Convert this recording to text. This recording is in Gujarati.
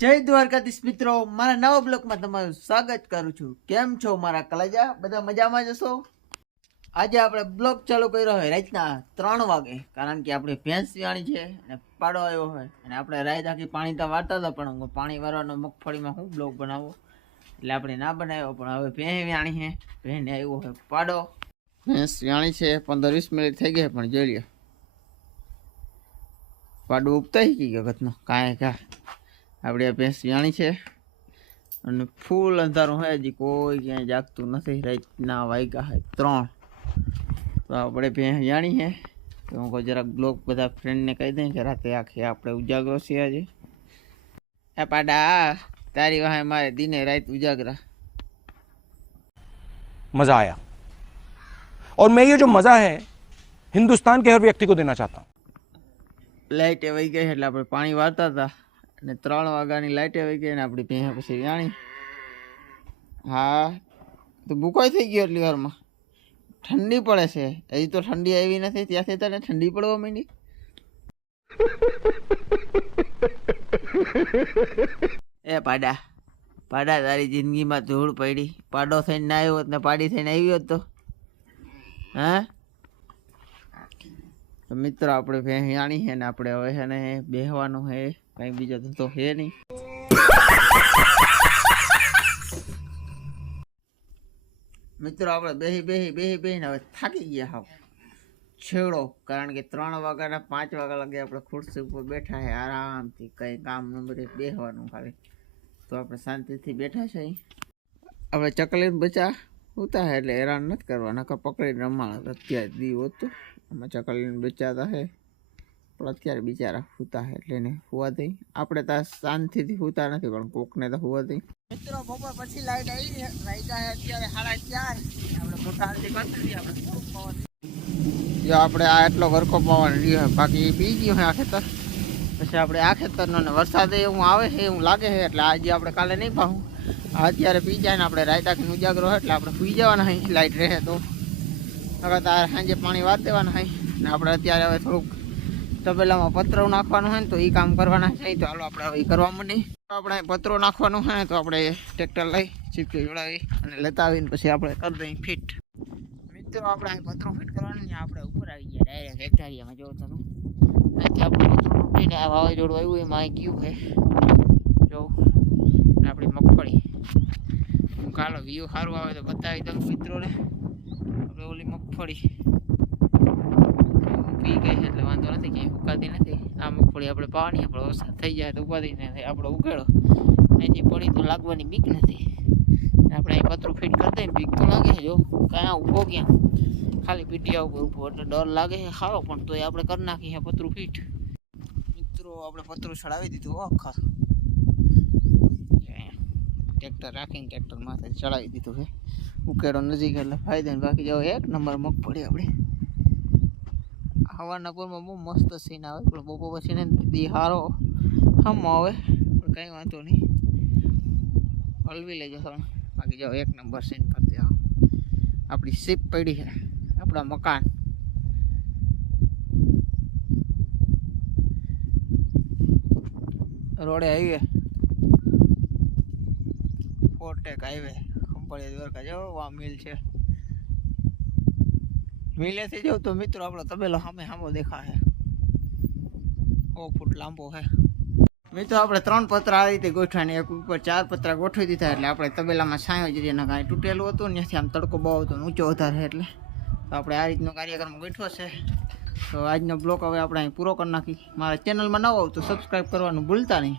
જય દ્વારકાધીશ મિત્રો, મારા નવા બ્લોકમાં તમારું સ્વાગત કરું છું. કેમ છો મારા કલાજા? બધા મજામાં જશો આજે આપણે બ્લોક ચાલુ કર્યો હોય રાતના ત્રણ વાગે, કારણ કે આપણે ભેંસ વિયાણી છે અને પાડો આવ્યો હોય. અને આપણે રાત આખી પાણી તો વાળતા હતા, પણ હું પાણી વાળવાનો મગફળીમાં હું બ્લોક બનાવો. એટલે આપણે ના બનાવ્યો, પણ હવે ભેં વ્યાણી છે. ભેંને આવ્યો હોય પાડો. ભેંસ વ્યાણી છે, પંદર વીસ મિનિટ થઈ ગઈ પણ જોઈ લ્યો. પાડું ઉગતા ગઈ જગતનો કાંઈ કા આપણે આ ભેંસ જાણી છે અને ફૂલ અંધારું હોય હજી કોઈ ક્યાંય જાગતું નથી રાતના વાગ્યા હોય ત્રણ તો આપણે ભેંસ જાણી છે તો હું કહું જરાક બ્લોગ બધા ફ્રેન્ડને કહી દઈએ કે રાતે આખી આપણે ઉજાગરો છીએ આજે એ પાડા તારી વાહે મારે દિને રાત ઉજાગરા मज़ा आया और मैं ये जो मज़ा है हिंदुस्तान के हर व्यक्ति को देना चाहता हूँ લાઇટ વહી ગઈ એટલે આપણે પાણી વાળતા હતા અને ત્રણ વાગ્યાની લાઇટ આવી ગઈ ને આપણી ભેંસ પછી જાણી હા, તો ભૂકાઈ થઈ ગયો એટલી વારમાં. ઠંડી પડે છે. હજી તો ઠંડી આવી નથી. ત્યાંથી તને ઠંડી પડવા માંડી. એ પાડા પાડા, તારી જિંદગીમાં ધૂળ પડી. પાડો થઈને ના આવ્યો હોત ને પાડી થઈને આવ્યો તો. હા? તો મિત્રો, આપણે ભેં જાણી છે ને આપણે હવે છે ને બેહવાનું છે કંઈ બીજો ધંધો છે નહીં. મિત્રો, આપણે બેહી બેહી બેહી, બેહીને હવે થાકી ગયા હાવ. છેડો, કારણ કે ત્રણ વાગ્યાના પાંચ વાગ્યા લાગે આપણે ખુરશી ઉપર બેઠા છે આરામથી. કંઈ કામ નંબરે બેહવાનું ખાલી. તો આપણે શાંતિથી બેઠા છે. આપણે ચકલીને બચા ઉતા હે એટલે હેરાન નથી કરવા નકર પકડીને રમાડ. અત્યારે દી હોતું. આમાં ચકલીને બચાતા હે. પણ અત્યારે બિચારા સૂતા હે એટલે એને દઈ. આપણે તો શાંતિથી સૂતા નથી પણ કોકને તો હોવા દઈ. મિત્રો બપોર પછી લાઈટ આવી છે. લાઈટ અત્યારે સાડા ચાર. આપણે મોટા આરતી કરતી આપણે જો આપણે આ એટલો વરખો પવન રહ્યો બાકી પી ગયો હોય આ ખેતર. પછી આપણે આ ખેતરનો ને વરસાદ એવું આવે છે એવું લાગે છે એટલે આજે આપણે કાલે નહીં પાવું અત્યારે પી જાય ને આપણે આખી ઉજાગરો હોય એટલે આપણે સુઈ જવાના હોય લાઈટ રહે તો. હવે તારે સાંજે પાણી વાત દેવાના હોય ને આપણે અત્યારે હવે થોડુંક તબેલામાં પતરો નાખવાનું હોય ને તો એ કામ કરવાના છે. તો હાલો આપણે હવે કરવા માંડી આપણે પતરો નાખવાનું હોય તો આપણે ટ્રેક્ટર લઈ ચીપકી જોડાવી અને લેતા આવીને પછી આપણે કરી દઈએ ફિટ. મિત્રો, આપણે અહીં પતરો ફિટ કરવાનું આપણે ઉપર આવી ગયા ડાયરેક્ટ હેક્ટારિયામાં જો તમે. અહીંથી આવ્યું, એમાં અહીં ગયું છે જો આપણી મગફળી. કાલો વ્યૂ સારું આવે તો બતાવી દઉં મિત્રોને. ઓલી મગફળી. પી ગઈ છે એટલે વાંધો નથી, ક્યાંય ઉકાતી નથી. આ મગફળી આપણે પાણી આપણે વરસાદ થઈ જાય તો ઉકાતી નથી આપણે ઉકેળો અહીંથી પડી તો લાગવાની બીક નથી. આપણે અહીં પતરું ફિટ કરી દઈએ બીક તો લાગે છે, જો ક્યાં ઊભો ક્યાં? ખાલી પીટિયા ઉપર ઊભો એટલે ડર લાગે છે ખારો, પણ તોય આપણે કરી નાખીએ પતરું ફિટ મિત્રો, આપણે પતરું ચડાવી દીધું આખા. ટ્રેક્ટર રાખીને ટ્રેક્ટર માથે ચડાવી દીધું છે. ઉકેડો નજીક એટલે ફાયદા બાકી જાવ એક નંબર મગફળી આપણે હવાના પૂરમાં બહુ મસ્ત સીન આવે. પણ બપોર પછી ને દી હારો હમ આવે. પણ કંઈ વાંધો નહીં. હલવી લેજો તમે. બાકી જાઓ એક નંબર સીન કરતી આવો. આપણી સીપ પડી છે. આપણા મકાન. રોડે highway. Four track highway Khambhalia Dwarka. જાઓ આ મિલ છે. મિલેથી જાઉં તો મિત્રો આપણો તબેલો સામે સામો દેખાશે. સો ફૂટ લાંબો છે. મિત્રો, આપણે ત્રણ પતરા આ રીતે ગોઠવાની એક ઉપર ચાર પતરા ગોઠવી દીધા એટલે આપણે તબેલામાં છાંયો જ એના કાંઈ તૂટેલું હતું ત્યાંથી આમ તડકો બહુ હતો ઊંચો વધારે એટલે. તો આપણે આ રીતનો કાર્યક્રમ ગોઠવો છે. તો આજનો બ્લોક હવે આપણે અહીં પૂરો કરી નાખી. મારા ચેનલમાં ન હોવ તો સબસ્ક્રાઈબ કરવાનું ભૂલતા નહીં.